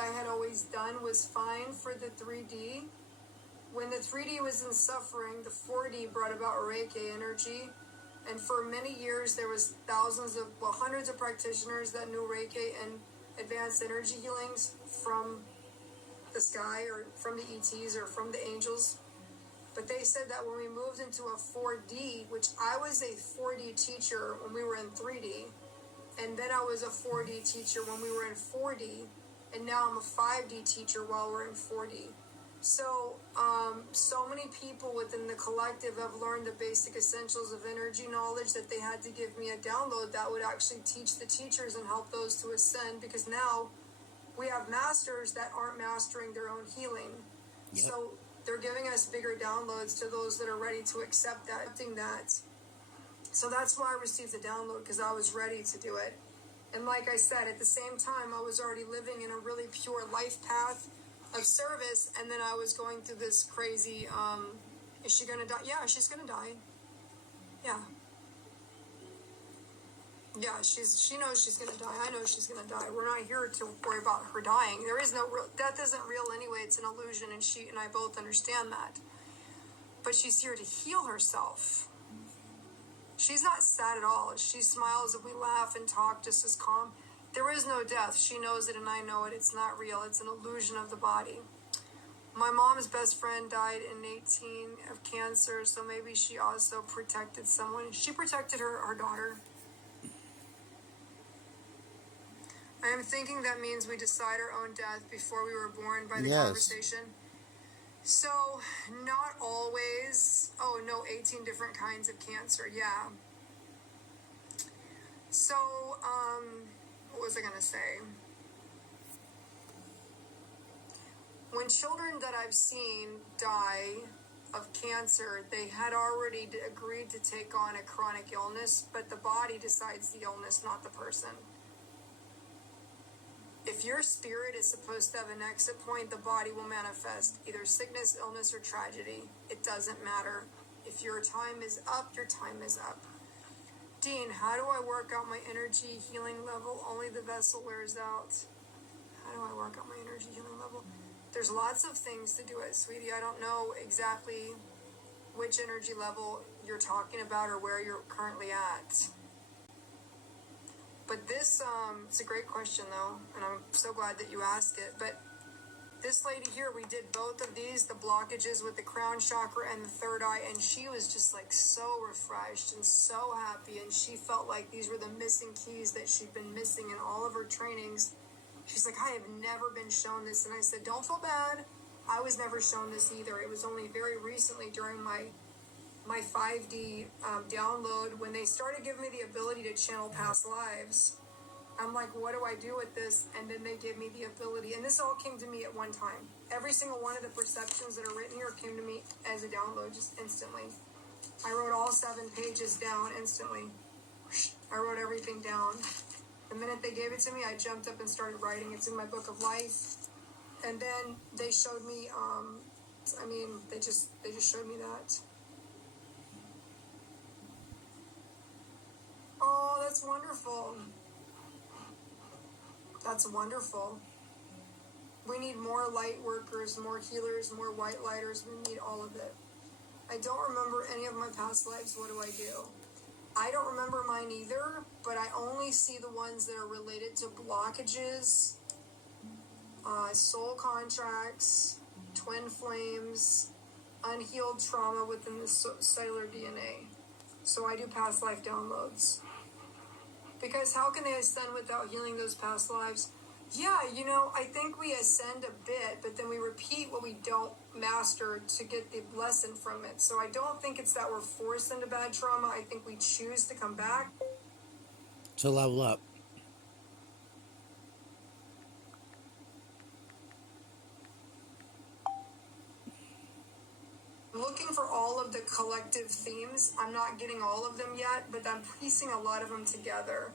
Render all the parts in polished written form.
I had always done was fine for the 3D. When the 3D was in suffering, the 4D brought about Reiki energy. And for many years, there was hundreds of practitioners that knew Reiki and advanced energy healings from the sky or from the ETs or from the angels. But they said that when we moved into a 4D, which I was a 4D teacher when we were in 3D, and then I was a 4D teacher when we were in 4D, and now I'm a 5D teacher while we're in 4D. So, so many people within the collective have learned the basic essentials of energy knowledge that they had to give me a download that would actually teach the teachers and help those to ascend, because now we have masters that aren't mastering their own healing. Yep. So they're giving us bigger downloads to those that are ready to accept that. So that's why I received the download, because I was ready to do it. And like I said, at the same time, I was already living in a really pure life path of service, and then I was going through this crazy, is she gonna die? Yeah, she's gonna die. Yeah. Yeah, she knows she's gonna die. I know she's gonna die. We're not here to worry about her dying. There is no real, death isn't real anyway, it's an illusion, and she and I both understand that. But she's here to heal herself. She's not sad at all. She smiles and we laugh and talk just as calm. There is no death. She knows it and I know it. It's not real. It's an illusion of the body. My mom's best friend died in 18 of cancer, so maybe she also protected someone. She protected her daughter. I am thinking that means we decide our own death before we were born by the conversation. So, not always. Oh, no, 18 different kinds of cancer. Yeah. So, what was I going to say? When children that I've seen die of cancer, they had already agreed to take on a chronic illness, but the body decides the illness, not the person. If your spirit is supposed to have an exit point, the body will manifest either sickness, illness, or tragedy. It doesn't matter. If your time is up, your time is up. Dean, how do I work out my energy healing level? Only the vessel wears out. How do I work out my energy healing level? There's lots of things to do it, sweetie. I don't know exactly which energy level you're talking about or where you're currently at. But this, it's a great question though, and I'm so glad that you asked it. But this lady here, we did both of these, the blockages with the crown chakra and the third eye, and she was just like so refreshed and so happy, and she felt like these were the missing keys that she'd been missing in all of her trainings. She's like, I have never been shown this. And I said, don't feel bad. I was never shown this either. It was only very recently during my 5D download, when they started giving me the ability to channel past lives. I'm like, what do I do with this? And then they gave me the ability. And this all came to me at one time. Every single one of the perceptions that are written here came to me as a download, just instantly. I wrote all 7 pages down instantly. I wrote everything down. The minute they gave it to me, I jumped up and started writing. It's in my book of life. And then they showed me, they just showed me that. Oh, that's wonderful. That's wonderful. We need more light workers, more healers, more white lighters. We need all of it. I don't remember any of my past lives. What do I do? I don't remember mine either, but I only see the ones that are related to blockages, soul contracts, twin flames, unhealed trauma within the cellular DNA. So I do past life downloads. Because how can they ascend without healing those past lives? Yeah, I think we ascend a bit, but then we repeat what we don't master to get the lesson from it. So I don't think it's that we're forced into bad trauma. I think we choose to come back. To level up. I'm looking for all of the collective themes. I'm not getting all of them yet, but I'm piecing a lot of them together.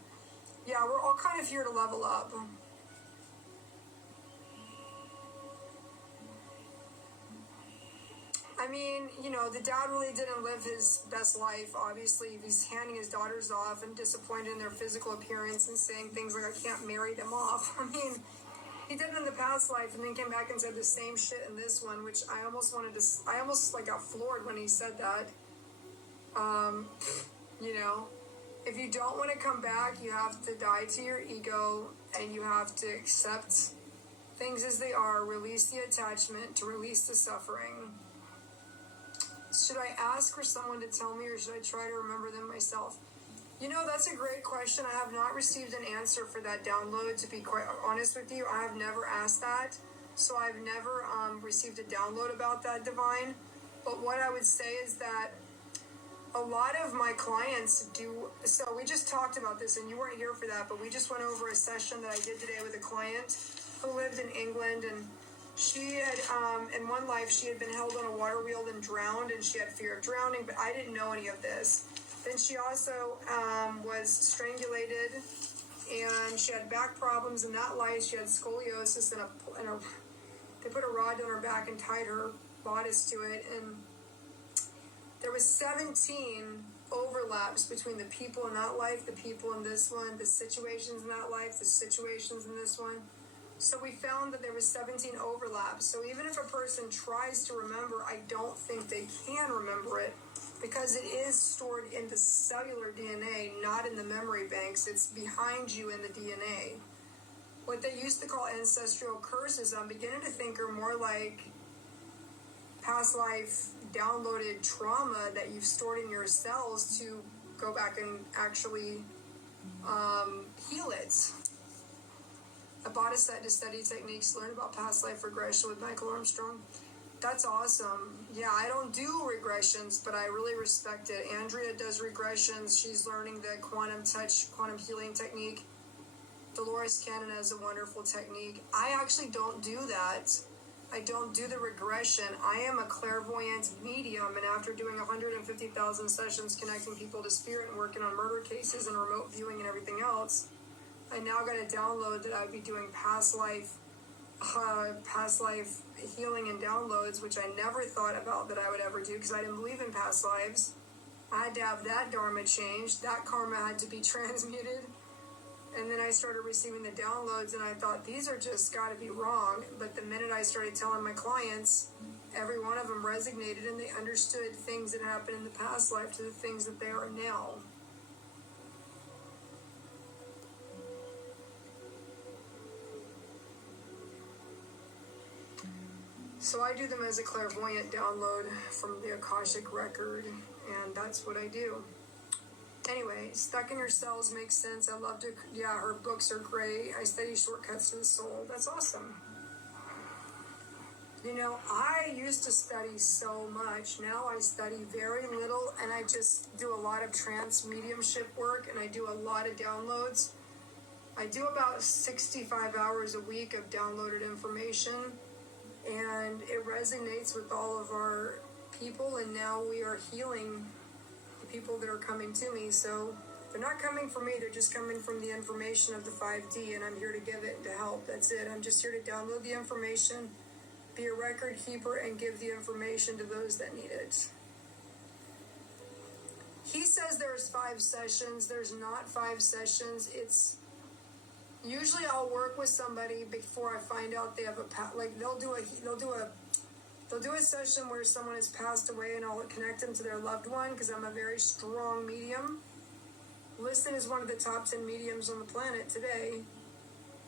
Yeah, we're all kind of here to level up. I mean, the dad really didn't live his best life, obviously. He's handing his daughters off and disappointed in their physical appearance and saying things like, I can't marry them off. I mean, he he did it in the past life and then came back and said the same shit in this one, which I almost like got floored when he said that. You know, if you don't want to come back, you have to die to your ego and you have to accept things as they are, release the attachment, to release the suffering. Should I ask for someone to tell me, or should I try to remember them myself? You know, that's a great question. I have not received an answer for that download, to be quite honest with you. I have never asked that, so I've never received a download about that, Divine. But what I would say is that a lot of my clients do, so we just talked about this, and you weren't here for that, but we just went over a session that I did today with a client who lived in England, and she had, in one life, she had been held on a water wheel and drowned, and she had fear of drowning, but I didn't know any of this. Then she also was strangulated, and she had back problems in that life. She had scoliosis, and they put a rod on her back and tied her bodice to it, and there was 17 overlaps between the people in that life, the people in this one, the situations in that life, the situations in this one. So we found that there was 17 overlaps. So even if a person tries to remember, I don't think they can remember it, because it is stored in the cellular DNA, not in the memory banks. It's behind you in the DNA. What they used to call ancestral curses, I'm beginning to think are more like past life downloaded trauma that you've stored in your cells to go back and actually heal it. I bought a set to study techniques, learn about past life regression with Michael Armstrong. That's awesome. Yeah, I don't do regressions, but I really respect it. Andrea does regressions. She's learning the quantum touch, quantum healing technique. Dolores Cannon has a wonderful technique. I actually don't do that. I don't do the regression. I am a clairvoyant medium, and after doing 150,000 sessions connecting people to spirit and working on murder cases and remote viewing and everything else, I now got a download that I'd be doing past life healing and downloads, which I never thought about that I would ever do, because I didn't believe in past lives. I had to have that dharma changed. That karma had to be transmuted. And then I started receiving the downloads, and I thought, these are just got to be wrong. But the minute I started telling my clients, every one of them resonated, and they understood things that happened in the past life to the things that they are now. So I do them as a clairvoyant download from the Akashic record, and that's what I do. Anyway, Stuck in Your Cells makes sense. I love to, yeah, her books are great. I study Shortcuts to the Soul. That's awesome. You know, I used to study so much. Now I study very little, and I just do a lot of trance mediumship work, and I do a lot of downloads. I do about 65 hours a week of downloaded information, and it resonates with all of our people, and now we are healing the people that are coming to me. So they're not coming from me, they're just coming from the information of the 5D, and I'm here to give it and to help. That's it. I'm just here to download the information, be a record keeper, and give the information to those that need it. He says there's 5 sessions. There's not 5 sessions. It's usually I'll work with somebody before I find out they have they'll do a session where someone has passed away, and I'll connect them to their loved one, because I'm a very strong medium. Listed as one of the top 10 mediums on the planet today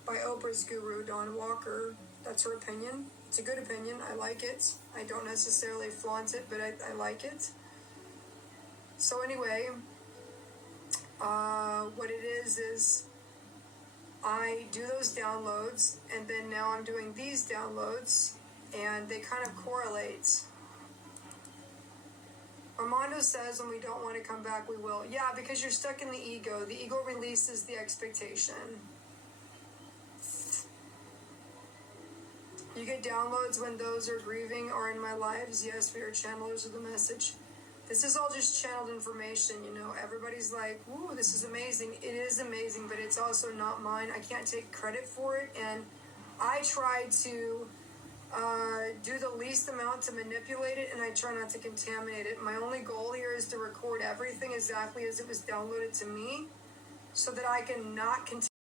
by Oprah's guru, Dawn Walker. That's her opinion. It's a good opinion. I like it. I don't necessarily flaunt it, but I like it. So anyway, what it is I do those downloads, and then now I'm doing these downloads, and they kind of correlate. Armando says when we don't want to come back, we will. Yeah, because you're stuck in the ego. The ego releases the expectation. You get downloads when those are grieving are in my lives. Yes, we are channelers of the message. This is all just channeled information, you know. Everybody's like, ooh, this is amazing. It is amazing, but it's also not mine. I can't take credit for it, and I try to do the least amount to manipulate it, and I try not to contaminate it. My only goal here is to record everything exactly as it was downloaded to me, so that I can not contaminate